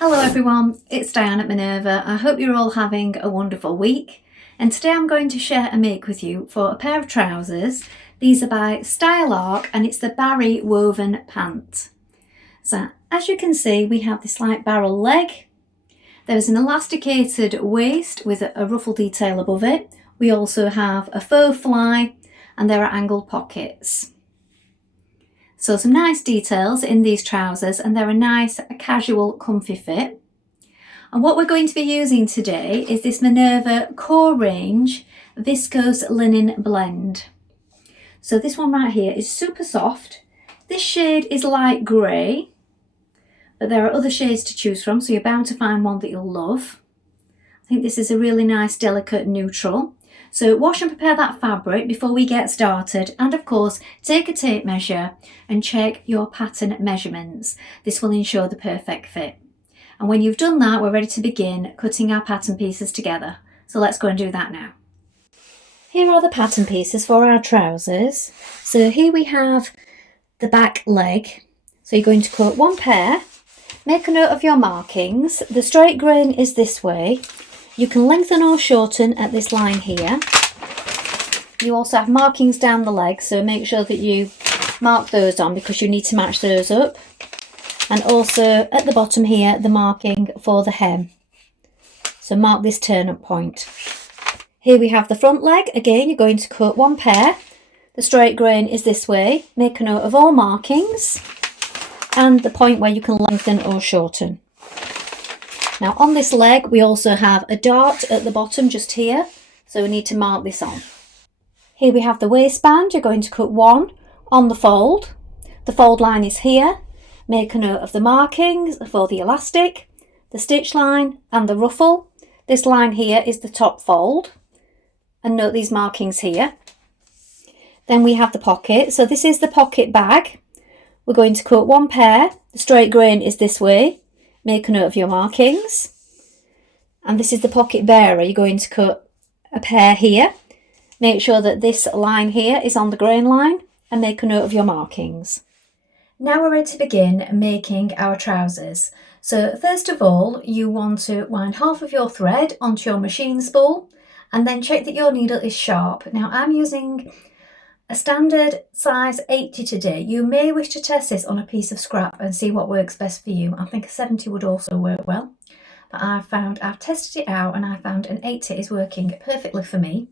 Hello everyone, it's Dianne at Minerva. I hope you're all having a wonderful week, and today I'm going to share a make with you for a pair of trousers. These are by Sewalong and it's the Barry woven pant. So as you can see, we have this light barrel leg. There's an elasticated waist with a ruffle detail above it. We also have a faux fly and there are angled pockets. So some nice details in these trousers, and they're a nice casual comfy fit. And what we're going to be using today is this Minerva Core Range Viscose Linen Blend. So this one right here is super soft. This shade is light grey, but there are other shades to choose from, so you're bound to find one that you'll love. I think this is a really nice delicate neutral. So wash and prepare that fabric before we get started, and of course take a tape measure and check your pattern measurements. This will ensure the perfect fit. And when you've done that, we're ready to begin cutting our pattern pieces together. So let's go and do that now. Here are the pattern pieces for our trousers. So here we have the back leg. So you're going to cut one pair. Make a note of your markings. The straight grain is this way. You can lengthen or shorten at this line here. You also have markings down the leg, so make sure that you mark those on because you need to match those up. And also at the bottom here, the marking for the hem. So mark this turn-up point. Here we have the front leg. Again, you're going to cut one pair. The straight grain is this way. Make a note of all markings and the point where you can lengthen or shorten. Now on this leg we also have a dart at the bottom just here, so we need to mark this on. Here we have the waistband. You're going to cut one on the fold. The fold line is here. Make a note of the markings for the elastic, the stitch line and the ruffle. This line here is the top fold, and note these markings here. Then we have the pocket. So this is the pocket bag. We're going to cut one pair. The straight grain is this way. Make a note of your markings. And this is the pocket bearer. You're going to cut a pair here. Make sure that this line here is on the grain line and make a note of your markings. Now we're ready to begin making our trousers. So first of all, you want to wind half of your thread onto your machine spool and then check that your needle is sharp. Now I'm using a standard size 80 today. You may wish to test this on a piece of scrap and see what works best for you. I think a 70 would also work well. But I've tested it out and I found an 80 is working perfectly for me.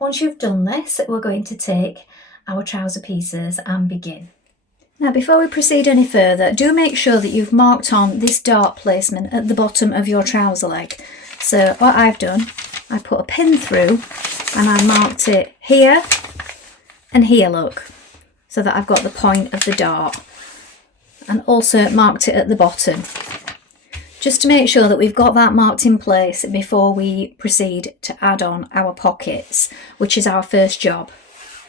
Once you've done this, we're going to take our trouser pieces and begin. Now before we proceed any further, do make sure that you've marked on this dart placement at the bottom of your trouser leg. So what I've done, I put a pin through and I marked it here and here, look, so that I've got the point of the dart, and also marked it at the bottom, just to make sure that we've got that marked in place before we proceed to add on our pockets, which is our first job.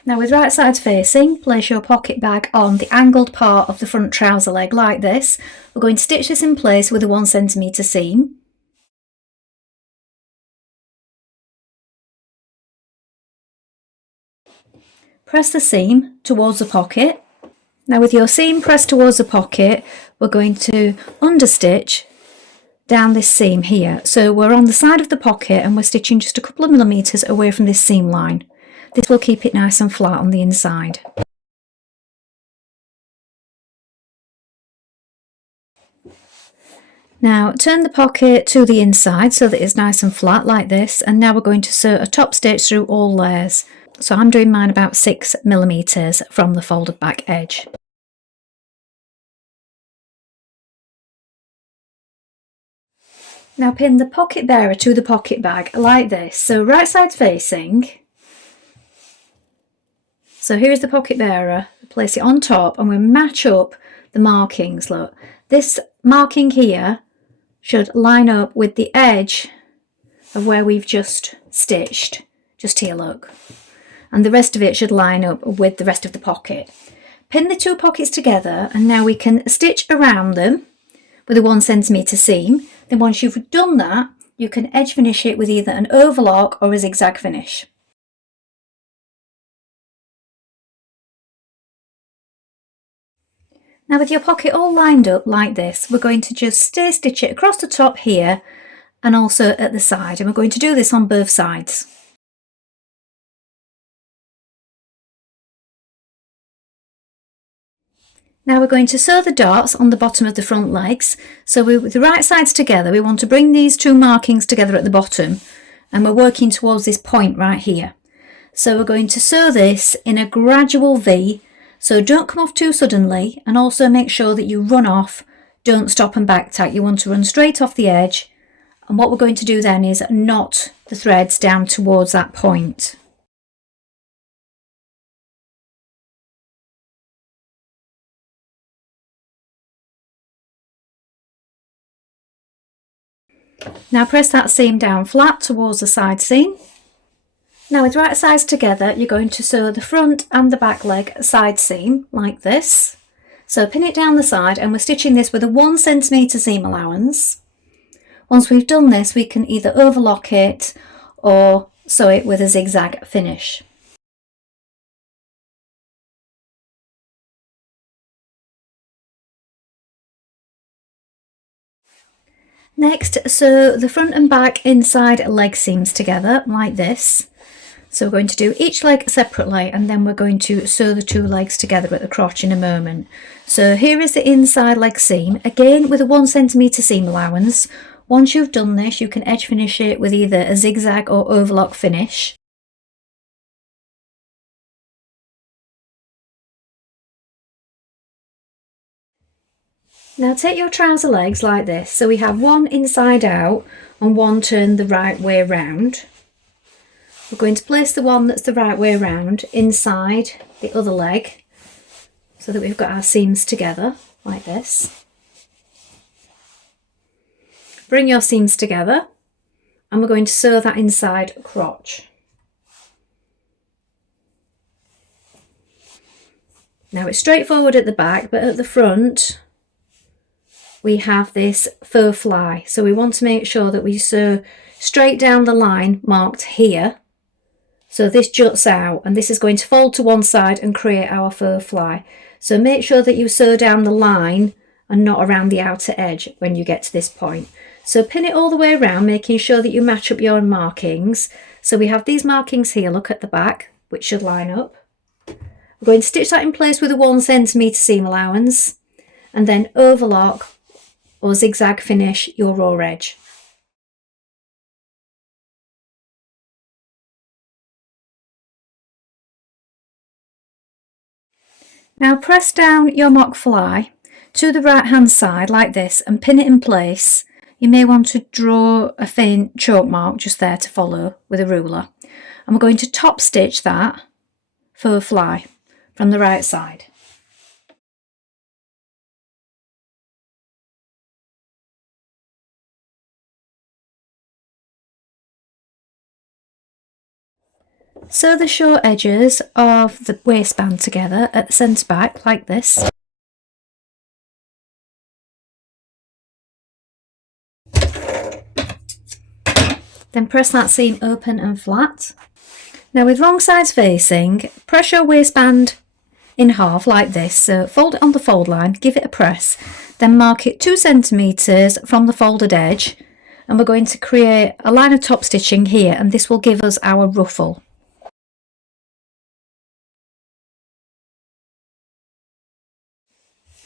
Now with right sides facing, place your pocket bag on the angled part of the front trouser leg like this. We're going to stitch this in place with a 1 cm seam. Press the seam towards the pocket. Now with your seam pressed towards the pocket, we're going to understitch down this seam here. So we're on the side of the pocket and we're stitching just a couple of millimetres away from this seam line. This will keep it nice and flat on the inside. Now turn the pocket to the inside so that it's nice and flat like this, and now we're going to sew a top stitch through all layers. So I'm doing mine about 6 millimetres from the folded back edge. Now pin the pocket bearer to the pocket bag like this, so right sides facing. So here's the pocket bearer, place it on top and we match up the markings. Look, this marking here should line up with the edge of where we've just stitched, just here, look. And the rest of it should line up with the rest of the pocket. Pin the two pockets together and now we can stitch around them with a 1 cm seam. Then once you've done that, you can edge finish it with either an overlock or a zigzag finish. Now with your pocket all lined up like this, we're going to just stitch it across the top here and also at the side, and we're going to do this on both sides. Now we're going to sew the darts on the bottom of the front legs. So with the right sides together, we want to bring these two markings together at the bottom, and we're working towards this point right here. So we're going to sew this in a gradual V, so don't come off too suddenly, and also make sure that you run off, don't stop and back tack. You want to run straight off the edge, and what we're going to do then is knot the threads down towards that point. Now press that seam down flat towards the side seam. Now with right sides together, you're going to sew the front and the back leg side seam like this. So pin it down the side, and we're stitching this with a 1 centimetre seam allowance. Once we've done this, we can either overlock it or sew it with a zigzag finish. Next, sew the front and back inside leg seams together like this. So we're going to do each leg separately, and then we're going to sew the two legs together at the crotch in a moment. So here is the inside leg seam, again with a 1 centimetre seam allowance. Once you've done this, you can edge finish it with either a zigzag or overlock finish. Now take your trouser legs like this, so we have one inside out and one turned the right way round. We're going to place the one that's the right way round inside the other leg so that we've got our seams together like this. Bring your seams together, and we're going to sew that inside crotch. Now it's straightforward at the back, but at the front we have this fur fly, so we want to make sure that we sew straight down the line marked here. So this juts out, and this is going to fold to one side and create our fur fly. So make sure that you sew down the line and not around the outer edge when you get to this point. So pin it all the way around, making sure that you match up your markings. So we have these markings here, look at the back, which should line up. We're going to stitch that in place with a 1 centimetre seam allowance, and then overlock or zigzag finish your raw edge. Now press down your mock fly to the right hand side like this and pin it in place. You may want to draw a faint choke mark just there to follow with a ruler. And we're going to top stitch that fur fly from the right side. Sew the short edges of the waistband together at the centre back like this. Then press that seam open and flat. Now with wrong sides facing, press your waistband in half like this. So fold it on the fold line, give it a press, then mark it 2 centimetres from the folded edge, and we're going to create a line of top stitching here, and this will give us our ruffle.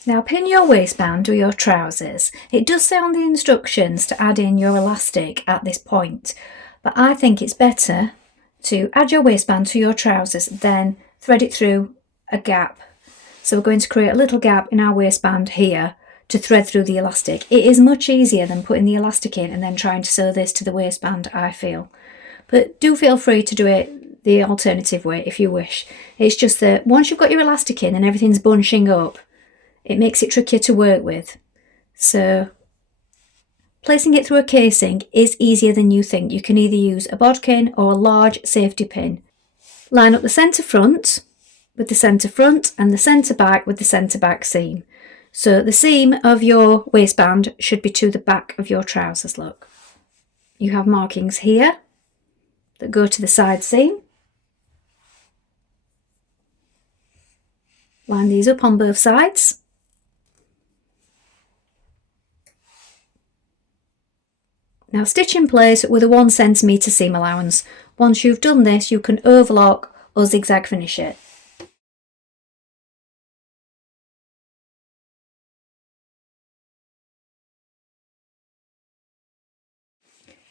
Now pin your waistband to your trousers. It does say on the instructions to add in your elastic at this point, but I think it's better to add your waistband to your trousers, then thread it through a gap. So we're going to create a little gap in our waistband here to thread through the elastic. It is much easier than putting the elastic in and then trying to sew this to the waistband, I feel. But do feel free to do it the alternative way if you wish. It's just that once you've got your elastic in and everything's bunching up, it makes it trickier to work with. So placing it through a casing is easier than you think. You can either use a bodkin or a large safety pin. Line up the centre front with the centre front and the centre back with the centre back seam. So the seam of your waistband should be to the back of your trousers, look. You have markings here that go to the side seam. Line these up on both sides. Now stitch in place with a 1 centimetre seam allowance. Once you've done this, you can overlock or zigzag finish it.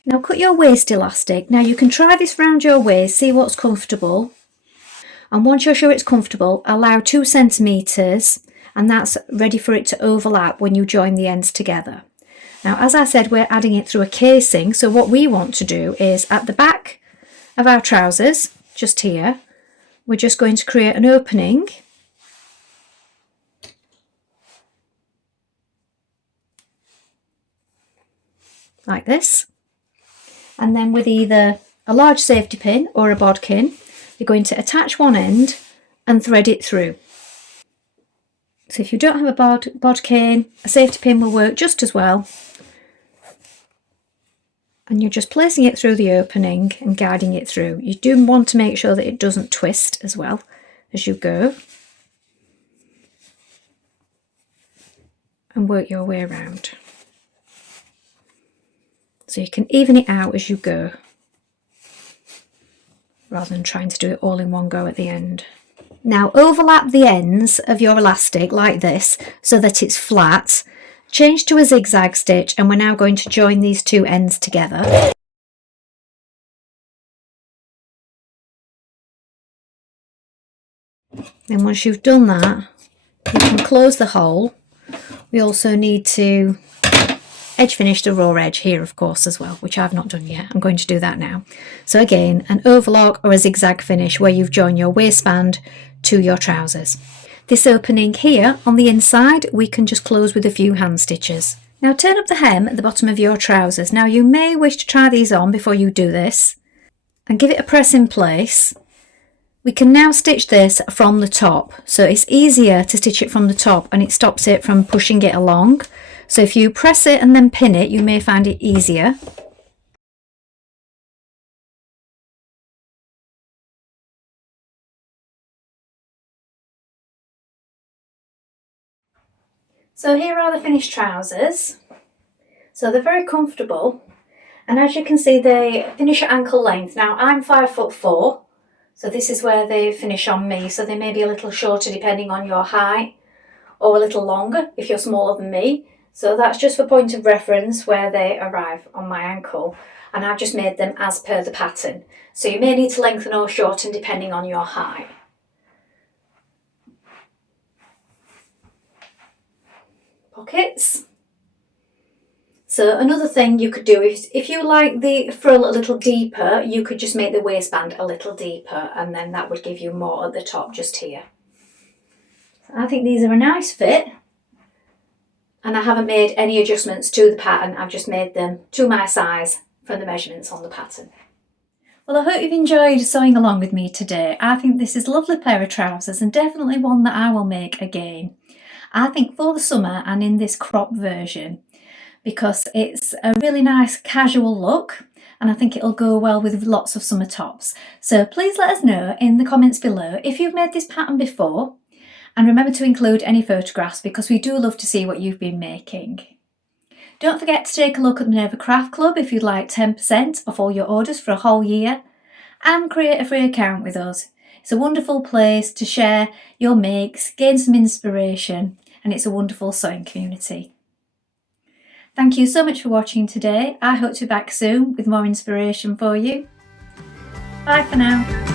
Now cut your waist elastic. Now you can try this round your waist, see what's comfortable. And once you're sure it's comfortable, allow 2 centimetres, and that's ready for it to overlap when you join the ends together. Now, as I said, we're adding it through a casing. So what we want to do is at the back of our trousers, just here, we're just going to create an opening like this. And then with either a large safety pin or a bodkin, you're going to attach one end and thread it through. So if you don't have a bodkin, a safety pin will work just as well. And you're just placing it through the opening and guiding it through. You do want to make sure that it doesn't twist as well as you go. And work your way around. So you can even it out as you go, rather than trying to do it all in one go at the end. Now overlap the ends of your elastic like this so that it's flat. Change to a zigzag stitch, and we're now going to join these two ends together. Then once you've done that, you can close the hole. We also need to edge finish the raw edge here, of course, as well, which I've not done yet. I'm going to do that now. So again, an overlock or a zigzag finish where you've joined your waistband to your trousers. This opening here on the inside, we can just close with a few hand stitches. Now turn up the hem at the bottom of your trousers. Now you may wish to try these on before you do this and give it a press in place. We can now stitch this from the top, so it's easier to stitch it from the top and it stops it from pushing it along. So if you press it and then pin it, you may find it easier. So here are the finished trousers. So they're very comfortable, and as you can see they finish at ankle length. Now I'm 5'4", so this is where they finish on me, so they may be a little shorter depending on your height, or a little longer if you're smaller than me. So that's just for point of reference where they arrive on my ankle, and I've just made them as per the pattern. So you may need to lengthen or shorten depending on your height. Pockets. So another thing you could do is, if you like the frill a little deeper, you could just make the waistband a little deeper, and then that would give you more at the top just here. So I think these are a nice fit, and I haven't made any adjustments to the pattern. I've just made them to my size from the measurements on the pattern. Well, I hope you've enjoyed sewing along with me today. I think this is a lovely pair of trousers and definitely one that I will make again. I think for the summer and in this crop version, because it's a really nice casual look, and I think it'll go well with lots of summer tops. So please let us know in the comments below if you've made this pattern before, and remember to include any photographs because we do love to see what you've been making. Don't forget to take a look at the Minerva Craft Club if you'd like 10% off all your orders for a whole year, and create a free account with us. It's a wonderful place to share your makes, gain some inspiration, and it's a wonderful sewing community. Thank you so much for watching today. I hope to be back soon with more inspiration for you. Bye for now.